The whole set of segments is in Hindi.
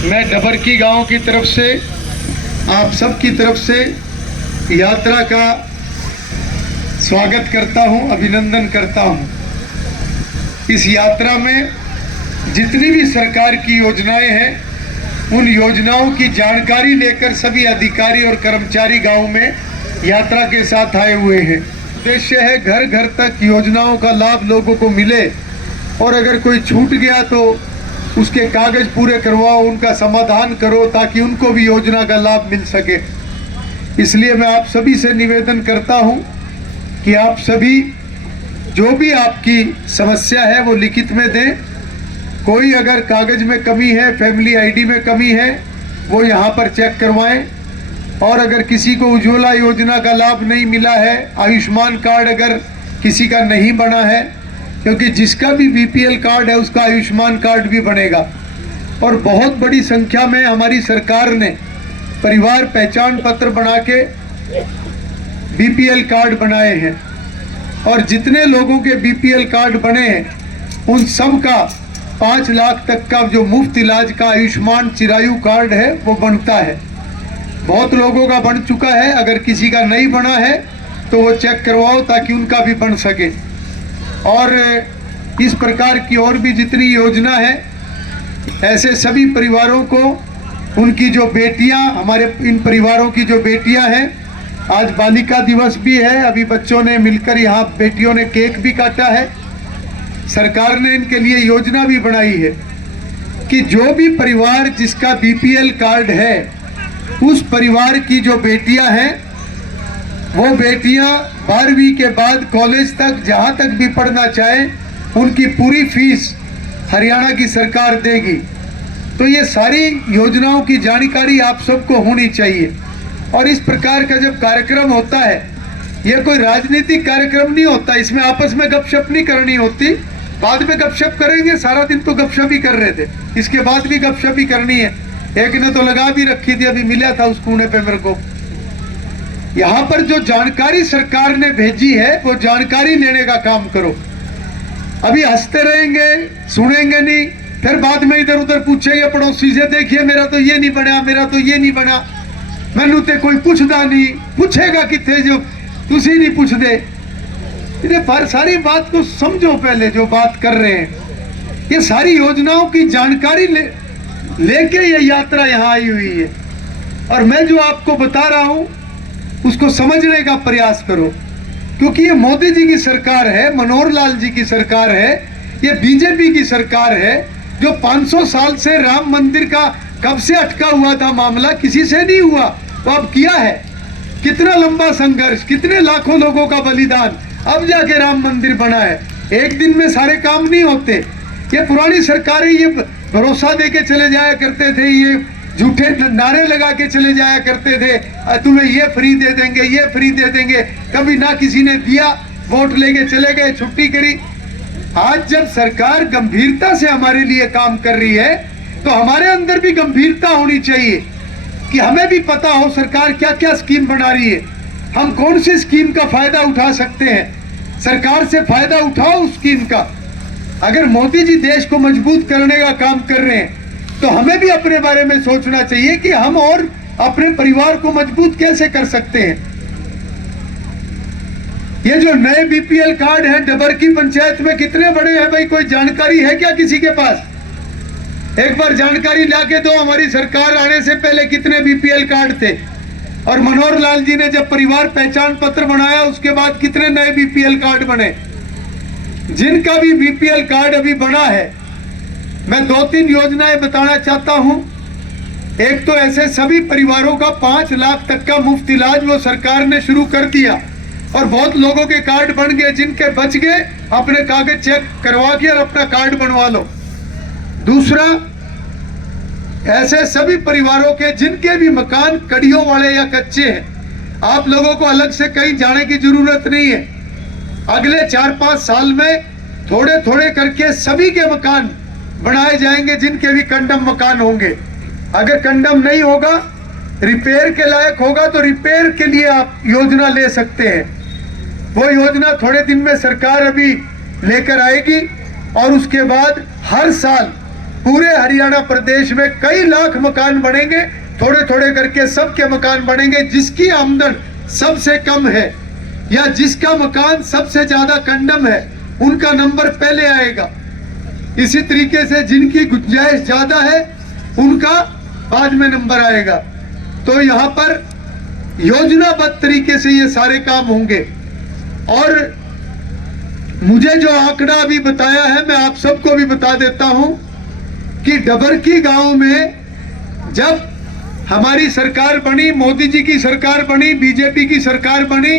मैं डबरकी गांव की तरफ से आप सब की तरफ से यात्रा का स्वागत करता हूं, अभिनंदन करता हूं। इस यात्रा में जितनी भी सरकार की योजनाएं हैं, उन योजनाओं की जानकारी लेकर सभी अधिकारी और कर्मचारी गांव में यात्रा के साथ आए हुए हैं। उद्देश्य है घर घर तक योजनाओं का लाभ लोगों को मिले और अगर कोई छूट गया तो उसके कागज पूरे करवाओ, उनका समाधान करो ताकि उनको भी योजना का लाभ मिल सके। इसलिए मैं आप सभी से निवेदन करता हूं कि आप सभी जो भी आपकी समस्या है वो लिखित में दें। कोई अगर कागज में कमी है, फैमिली आईडी में कमी है, वो यहाँ पर चेक करवाएं। और अगर किसी को उज्ज्वला योजना का लाभ नहीं मिला है, आयुष्मान कार्ड अगर किसी का नहीं बना है, क्योंकि जिसका भी बीपीएल कार्ड है उसका आयुष्मान कार्ड भी बनेगा। और बहुत बड़ी संख्या में हमारी सरकार ने परिवार पहचान पत्र बना के बीपीएल कार्ड बनाए हैं और जितने लोगों के बीपीएल कार्ड बने हैं उन सब का 5 लाख तक का जो मुफ्त इलाज का आयुष्मान चिरायु कार्ड है वो बनता है। बहुत लोगों का बन चुका है, अगर किसी का नहीं बना है तो वो चेक करवाओ ताकि उनका भी बन सके। और इस प्रकार की और भी जितनी योजना है, ऐसे सभी परिवारों को उनकी जो बेटियां, हमारे इन परिवारों की जो बेटियां हैं, आज बालिका दिवस भी है, अभी बच्चों ने मिलकर यहाँ बेटियों ने केक भी काटा है। सरकार ने इनके लिए योजना भी बनाई है कि जो भी परिवार जिसका बीपीएल कार्ड है, उस परिवार की जो बेटियां हैं वो बेटियां 12वीं के बाद कॉलेज तक जहां तक भी पढ़ना चाहें, उनकी पूरी फीस हरियाणा की सरकार देगी। तो ये सारी योजनाओं की जानकारी आप सबको होनी चाहिए। और इस प्रकार का जब कार्यक्रम होता है, ये कोई राजनीतिक कार्यक्रम नहीं होता, इसमें आपस में गपशप नहीं करनी होती। बाद में गपशप करेंगे, सारा दिन तो गपशप ही कर रहे थे, इसके बाद भी गपशप ही करनी है। एक ने तो लगा भी रखी थी, अभी मिला था उस कोने पे मेरे को। यहाँ पर जो जानकारी सरकार ने भेजी है वो जानकारी लेने का काम करो। अभी हंसते रहेंगे, सुनेंगे नहीं, फिर बाद में इधर उधर पूछेंगे पड़ोसी से, देखिए मेरा तो ये नहीं बना, मेरा तो ये नहीं बना, मैनू तो कोई पूछदा नहीं। पूछेगा कितने जो तुसी नहीं पूछते। इन्हें सारी बात को समझो, पहले जो बात कर रहे हैं ये सारी योजनाओं की जानकारी लेके ये यात्रा यहाँ आई हुई है। और मैं जो आपको बता रहा हूं उसको समझने का प्रयास करो, क्योंकि ये मोदी जी की सरकार है, मनोहर लाल जी की सरकार है, ये बीजेपी की सरकार है जो 500 साल से राम मंदिर का कब से अटका हुआ था मामला, किसी से नहीं हुआ, वो अब किया है। कितना लंबा संघर्ष, कितने लाखों लोगों का बलिदान, अब जाके राम मंदिर बना है। एक दिन में सारे काम नहीं होते। ये पुरानी सरकारें ये भरोसा दे के चले जाया करते थे, ये झूठे नारे लगा के चले जाया करते थे, तुम्हें ये फ्री दे देंगे, ये फ्री दे देंगे, कभी ना किसी ने दिया, वोट लेके चले गए, छुट्टी करी। आज जब सरकार गंभीरता से हमारे लिए काम कर रही है तो हमारे अंदर भी गंभीरता होनी चाहिए कि हमें भी पता हो सरकार क्या क्या स्कीम बना रही है, हम कौन सी स्कीम का फायदा उठा सकते हैं। सरकार से फायदा उठाओ उस स्कीम का। अगर मोदी जी देश को मजबूत करने का काम कर रहे हैं तो हमें भी अपने बारे में सोचना चाहिए कि हम और अपने परिवार को मजबूत कैसे कर सकते हैं। ये जो नए बीपीएल कार्ड है डबरकी पंचायत में कितने बड़े हैं भाई, कोई जानकारी है क्या किसी के पास? एक बार जानकारी लाके दो, हमारी सरकार आने से पहले कितने बीपीएल कार्ड थे, और मनोहर लाल जी ने जब परिवार पहचान पत्र बनाया उसके बाद कितने नए बीपीएल कार्ड बने। जिनका भी बीपीएल कार्ड अभी बना है, मैं 2-3 योजनाएं बताना चाहता हूं। एक तो ऐसे सभी परिवारों का 5 लाख तक का मुफ्त इलाज वो सरकार ने शुरू कर दिया और बहुत लोगों के कार्ड बन गए। जिनके बच गए अपने कागज चेक करवा के और अपना कार्ड बनवा लो। दूसरा, ऐसे सभी परिवारों के जिनके भी मकान कड़ियों वाले या कच्चे हैं, आप लोगों को अलग से कहीं जाने की जरूरत नहीं है। अगले 4-5 साल में थोड़े थोड़े करके सभी के मकान बनाए जाएंगे, जिनके भी कंडम मकान होंगे। अगर कंडम नहीं होगा, रिपेयर के लायक होगा, तो रिपेयर के लिए आप योजना ले सकते हैं। वो योजना थोड़े दिन में सरकार अभी लेकर आएगी और उसके बाद हर साल पूरे हरियाणा प्रदेश में कई लाख मकान बनेंगे, थोड़े थोड़े करके सबके मकान बनेंगे। जिसकी आमदन सबसे कम है या जिसका मकान सबसे ज्यादा कंडम है, उनका नंबर पहले आएगा। इसी तरीके से जिनकी गुंजाइश ज्यादा है, उनका बाद में नंबर आएगा। तो यहाँ पर योजनाबद्ध तरीके से ये सारे काम होंगे। और मुझे जो आंकड़ा अभी बताया है, मैं आप सबको भी बता देता हूं कि डबरकी गांव में जब हमारी सरकार बनी, मोदी जी की सरकार बनी, बीजेपी की सरकार बनी,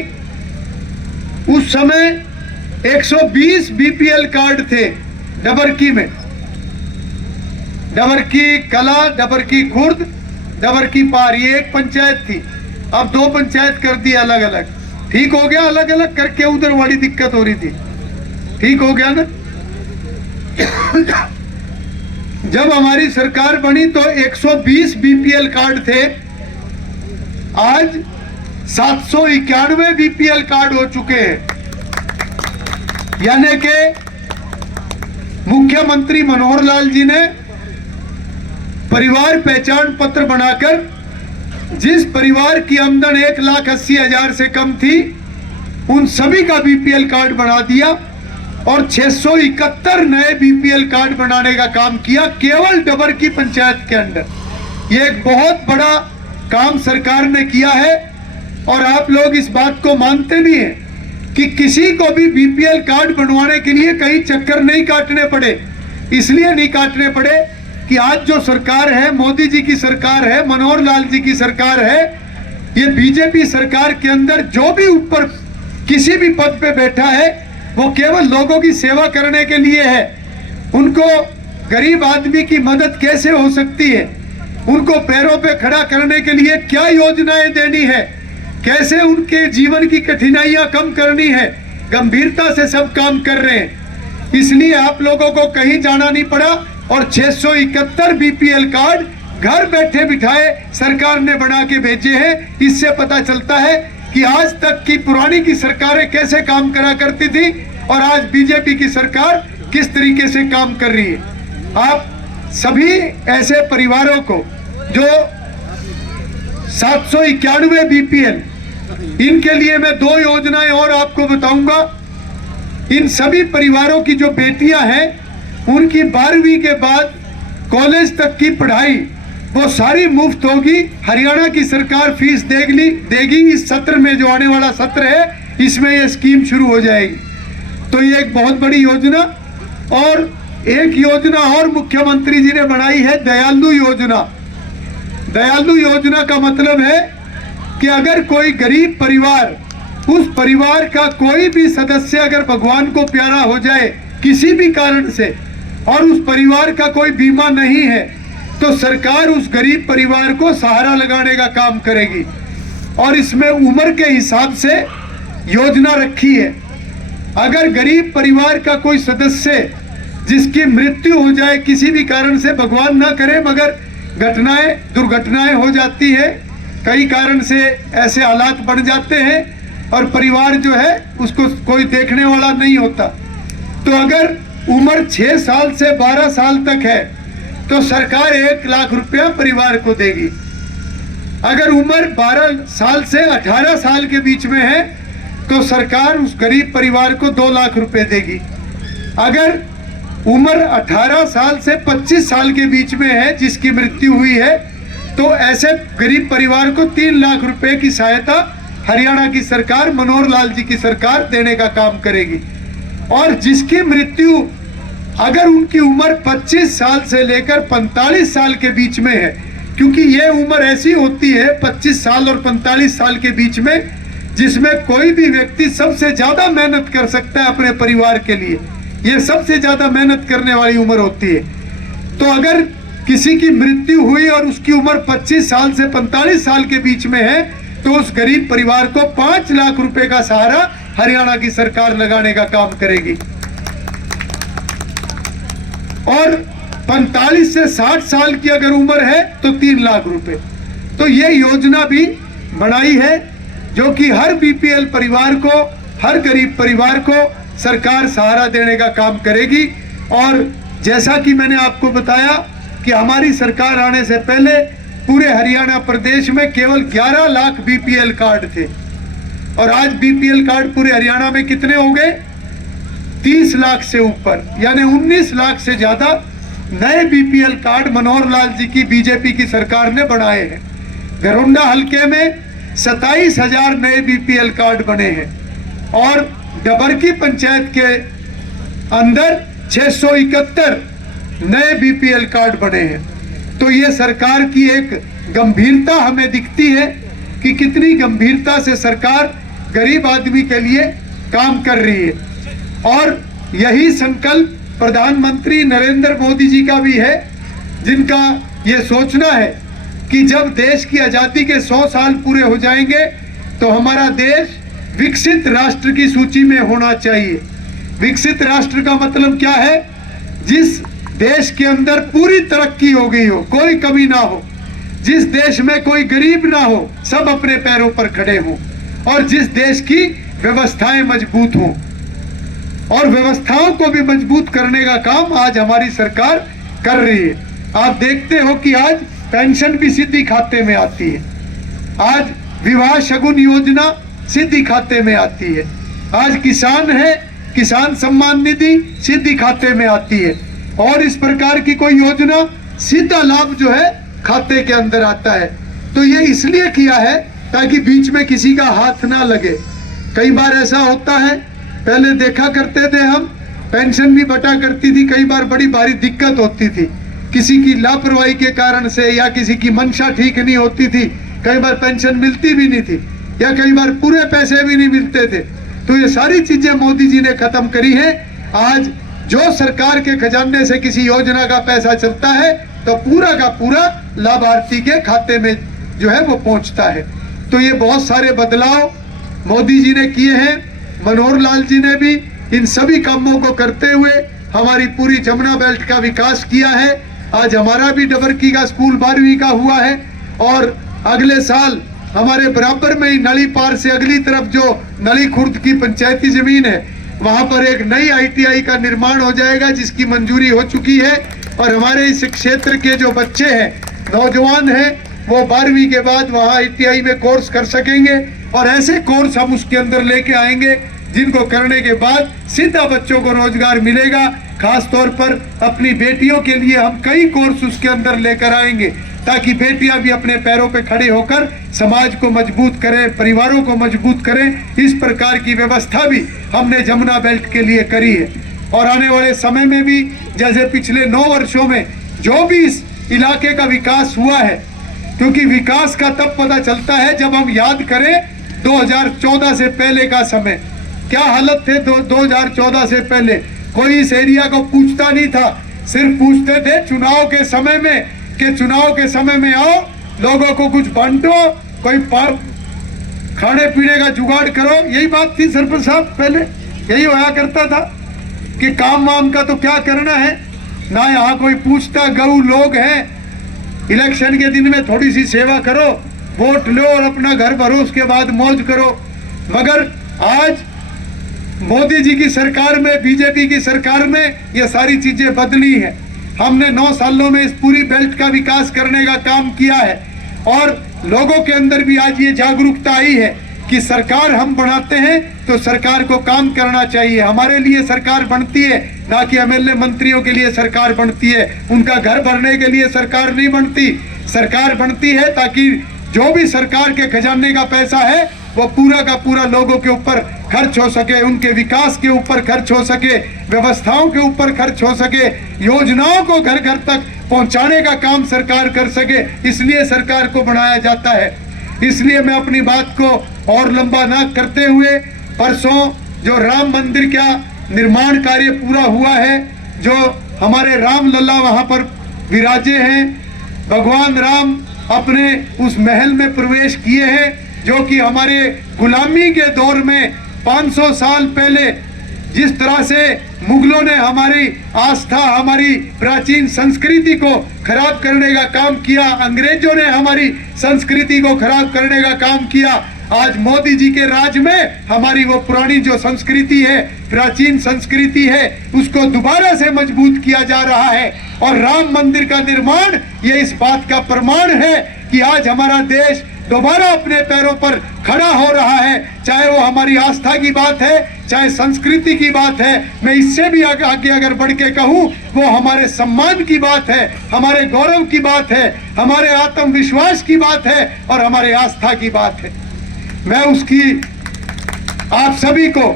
उस समय 120 बीपीएल कार्ड थे डबरकी में। डबरकी कला, डबरकी खुर्द, डबरकी पार, ये एक पंचायत थी। अब 2 पंचायत कर दी अलग अलग। ठीक हो गया, अलग अलग करके उधर बड़ी दिक्कत हो रही थी। ठीक हो गया ना। जब हमारी सरकार बनी तो 120 बीपीएल कार्ड थे, आज 791 बीपीएल कार्ड हो चुके हैं। यानी कि मुख्यमंत्री मनोहर लाल जी ने परिवार पहचान पत्र बनाकर जिस परिवार की आमदन 1,80,000 से कम थी, उन सभी का बीपीएल कार्ड बना दिया और 671 नए बीपीएल कार्ड बनाने का काम किया केवल डबरकी पंचायत के अंदर। ये एक बहुत बड़ा काम सरकार ने किया है। और आप लोग इस बात को मानते भी हैं कि किसी को भी बीपीएल कार्ड बनवाने के लिए कहीं चक्कर नहीं काटने पड़े। इसलिए नहीं काटने पड़े कि आज जो सरकार है, मोदी जी की सरकार है, मनोहर लाल जी की सरकार है, ये बीजेपी सरकार के अंदर जो भी ऊपर किसी भी पद पे बैठा है, वो केवल लोगों की सेवा करने के लिए है। उनको गरीब आदमी की मदद कैसे हो सकती है, उनको पैरों पे खड़ा करने के लिए क्या योजनाएं देनी है, कैसे उनके जीवन की कठिनाइयां कम करनी है, गंभीरता से सब काम कर रहे हैं। इसलिए आप लोगों को कहीं जाना नहीं पड़ा और 671 बीपीएल कार्ड घर बैठे बिठाए सरकार ने बना के भेजे हैं। इससे पता चलता है कि आज तक की पुरानी की सरकारें कैसे काम करा करती थी और आज बीजेपी की सरकार किस तरीके से काम कर रही है। आप सभी ऐसे परिवारों को जो 791 बीपीएल, इनके लिए मैं 2 योजनाएं और आपको बताऊंगा। इन सभी परिवारों की जो बेटियां हैं, उनकी 12वीं के बाद कॉलेज तक की पढ़ाई वो सारी मुफ्त होगी। हरियाणा की सरकार फीस देगी। इस सत्र में, जो आने वाला सत्र है, इसमें ये स्कीम शुरू हो जाएगी। तो ये एक बहुत बड़ी योजना। और एक योजना और मुख्यमंत्री जी ने बनाई है, दयालु योजना। दयालु योजना का मतलब है कि अगर कोई गरीब परिवार, उस परिवार का कोई भी सदस्य अगर भगवान को प्यारा हो जाए किसी भी कारण से और उस परिवार का कोई बीमा नहीं है, तो सरकार उस गरीब परिवार को सहारा लगाने का काम करेगी। और इसमें उम्र के हिसाब से योजना रखी है। अगर गरीब परिवार का कोई सदस्य जिसकी मृत्यु हो जाए किसी भी कारण से, भगवान ना करे मगर दुर्घटनाएं हो जाती है, कई कारण से ऐसे हालात बढ़ जाते हैं और परिवार जो है उसको कोई देखने वाला नहीं होता, तो अगर उम्र 6 साल से 12 साल तक है तो सरकार 1 लाख रुपया परिवार को देगी। अगर उम्र 12 साल से 18 साल के बीच में है तो सरकार उस गरीब परिवार को 2 लाख रुपए देगी। अगर उम्र 18 साल से 25 साल के बीच में है जिसकी मृत्यु हुई है, तो ऐसे गरीब परिवार को 3 लाख रुपए की सहायता हरियाणा की सरकार, मनोहर लाल जी की सरकार देने का काम करेगी। और जिसकी मृत्यु अगर उनकी उम्र 25 साल से लेकर 45 साल के बीच में है, क्योंकि ये उम्र ऐसी होती है 25 साल और 45 साल के बीच में, जिसमें कोई भी व्यक्ति सबसे ज्यादा मेहनत कर सकता है अपने परिवार के लिए, ये सबसे ज्यादा मेहनत करने वाली उम्र होती है। तो अगर किसी की मृत्यु हुई और उसकी उम्र 25 साल से 45 साल के बीच में है, तो उस गरीब परिवार को 5 लाख रुपए का सहारा हरियाणा की सरकार लगाने का काम करेगी। और 45 से 60 साल की अगर उम्र है तो 3 लाख रुपए। तो ये योजना भी बनाई है जो कि हर बीपीएल परिवार को, हर गरीब परिवार को सरकार सहारा देने का काम करेगी। और जैसा कि मैंने आपको बताया कि हमारी सरकार आने से पहले पूरे हरियाणा प्रदेश में केवल 11 लाख बीपीएल कार्ड थे और आज बीपीएल कार्ड पूरे हरियाणा में कितने हो गए? 30 लाख से ऊपर, यानी 19 लाख से ज्यादा नए बीपीएल कार्ड मनोहर लाल जी की बीजेपी की सरकार ने बनाए हैं। घरोंडा हलके में 27,000 नए बीपीएल कार्ड बने हैं और डबरकी पंचायत के अंदर 671 नए बीपीएल कार्ड बने हैं। तो ये सरकार की एक गंभीरता हमें दिखती है कि कितनी गंभीरता से सरकार गरीब आदमी के लिए काम कर रही है। और यही संकल्प प्रधानमंत्री नरेंद्र मोदी जी का भी है, जिनका ये सोचना है कि जब देश की आज़ादी के 100 साल पूरे हो जाएंगे तो हमारा देश विकसित राष्ट्र की सूची में होना चाहिए। विकसित राष्ट्र का मतलब क्या है? जिस देश के अंदर पूरी तरक्की हो गई हो, कोई कमी ना हो, जिस देश में कोई गरीब ना हो, सब अपने पैरों पर खड़े हों और जिस देश की व्यवस्थाएं मजबूत हों। और व्यवस्थाओं को भी मजबूत करने का काम आज हमारी सरकार कर रही है। आप देखते हो कि आज पेंशन भी सीधी खाते में आती है, आज विवाह शगुन योजना सीधी खाते में आती है, आज किसान है, किसान सम्मान निधि सीधी खाते में आती है और इस प्रकार की कोई योजना सीधा लाभ जो है खाते के अंदर आता है। तो ये इसलिए किया है ताकि बीच में किसी का हाथ ना लगे। कई बार ऐसा होता है, पहले देखा करते थे हम, पेंशन भी बटा करती थी, कई बार बड़ी भारी दिक्कत होती थी, किसी की लापरवाही के कारण से या किसी की मंशा ठीक नहीं होती थी, कई बार पेंशन मिलती भी नहीं थी या कई बार पूरे पैसे भी नहीं मिलते थे। तो ये सारी चीजें मोदी जी ने खत्म करी है। आज जो सरकार के खजाने से किसी योजना का पैसा चलता है तो पूरा का पूरा लाभार्थी के खाते में जो है वो पहुंचता है। तो ये बहुत सारे बदलाव मोदी जी ने किए हैं। मनोहर लाल जी ने भी इन सभी कामों को करते हुए हमारी पूरी जमुना बेल्ट का विकास किया है। आज हमारा भी डबरकी का स्कूल 12वीं का हुआ है और अगले साल हमारे बराबर में ही नली पार से अगली तरफ जो नली खुर्द की पंचायती जमीन है वहां पर एक नई ITI का निर्माण हो जाएगा, जिसकी मंजूरी हो चुकी है। और हमारे इस क्षेत्र के जो बच्चे हैं, नौजवान हैं, वो 12वीं के बाद वहाँ ITI में कोर्स कर सकेंगे और ऐसे कोर्स हम उसके अंदर लेके आएंगे जिनको करने के बाद सीधा बच्चों को रोजगार मिलेगा। खास तौर पर अपनी बेटियों के लिए हम कई कोर्स उसके अंदर लेकर आएंगे ताकि बेटियां भी अपने पैरों पे खड़े होकर समाज को मजबूत करें, परिवारों को मजबूत करें। इस प्रकार की व्यवस्था भी हमने जमुना बेल्ट के लिए करी है और आने वाले समय में भी जैसे पिछले 9 वर्षों में जो भी इस इलाके का विकास हुआ है, क्योंकि विकास का तब पता चलता है जब हम याद करें 2014 से पहले का समय, क्या हालत थे 2014 से पहले। कोई इस एरिया को पूछता नहीं था, सिर्फ पूछते थे चुनाव के समय में कि चुनाव के समय में आओ, लोगों को कुछ बांटो, कोई खाने पीने का जुगाड़ करो। यही बात थी सरपंच साहब, पहले यही होया करता था कि काम वाम का तो क्या करना है ना, यहाँ कोई पूछता। गऊ लोग हैं, इलेक्शन के दिन में थोड़ी सी सेवा करो, वोट लो और अपना घर भरो, उसके बाद मौज करो। मगर आज मोदी जी की सरकार में, बीजेपी की सरकार में ये सारी चीजें बदली हैं। हमने 9 सालों में इस पूरी बेल्ट का विकास करने का काम किया है और लोगों के अंदर भी आज ये जागरूकता आई है कि सरकार हम बनाते हैं तो सरकार को काम करना चाहिए। हमारे लिए सरकार बनती है, ना कि MLA मंत्रियों के लिए सरकार बनती है, उनका घर भरने के लिए सरकार नहीं बनती। सरकार बनती है ताकि जो भी सरकार के खजाने का पैसा है वो पूरा का पूरा लोगों के ऊपर खर्च हो सके, उनके विकास के ऊपर खर्च हो सके, व्यवस्थाओं के ऊपर खर्च हो सके, योजनाओं को घर घर तक पहुंचाने का काम सरकार कर सके। इसलिए सरकार को बनाया जाता है। इसलिए मैं अपनी बात को और लंबा ना करते हुए, परसों जो राम मंदिर का निर्माण कार्य पूरा हुआ है, जो हमारे राम लल्ला वहां पर विराजे हैं, भगवान राम अपने उस महल में प्रवेश किए हैं जो कि हमारे गुलामी के दौर में 500 साल पहले जिस तरह से मुगलों ने हमारी आस्था, हमारी प्राचीन संस्कृति को खराब करने का काम किया, अंग्रेजों ने हमारी संस्कृति को खराब करने का काम किया, आज मोदी जी के राज में हमारी वो पुरानी जो संस्कृति है, प्राचीन संस्कृति है, उसको दोबारा से मजबूत किया जा रहा है। और राम मंदिर का निर्माण ये इस बात का प्रमाण है कि आज हमारा देश दोबारा अपने पैरों पर खड़ा हो रहा है। चाहे वो हमारी आस्था की बात है, चाहे संस्कृति की बात है, मैं इससे भी आगे अगर बढ़ के कहूँ, वो हमारे सम्मान की बात है, हमारे गौरव की बात है, हमारे आत्मविश्वास की बात है और हमारे आस्था की बात है। मैं उसकी आप सभी को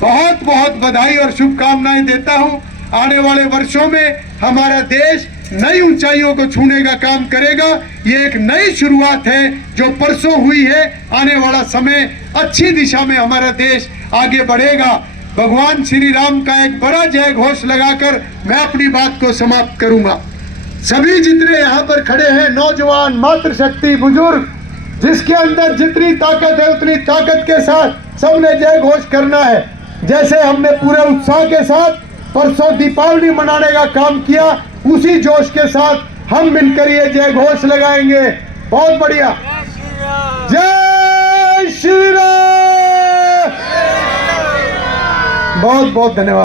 बहुत बहुत बधाई और शुभकामनाएं देता हूं। आने वाले वर्षों में हमारा देश नई ऊंचाइयों को छूने का काम करेगा। ये एक नई शुरुआत है जो परसों हुई है। आने वाला समय अच्छी दिशा में हमारा देश आगे बढ़ेगा। भगवान श्री राम का एक बड़ा जय घोष लगाकर मैं अपनी बात को समाप्त करूंगा। सभी जितने यहाँ पर खड़े हैं, नौजवान, मातृशक्ति, बुजुर्ग, जिसके अंदर जितनी ताकत है उतनी ताकत के साथ सबने जय घोष करना है। जैसे हमने पूरे उत्साह के साथ परसों दीपावली मनाने का काम किया, उसी जोश के साथ हम मिलकर ये जय घोष लगाएंगे। बहुत बढ़िया। जय श्री राम। बहुत बहुत धन्यवाद।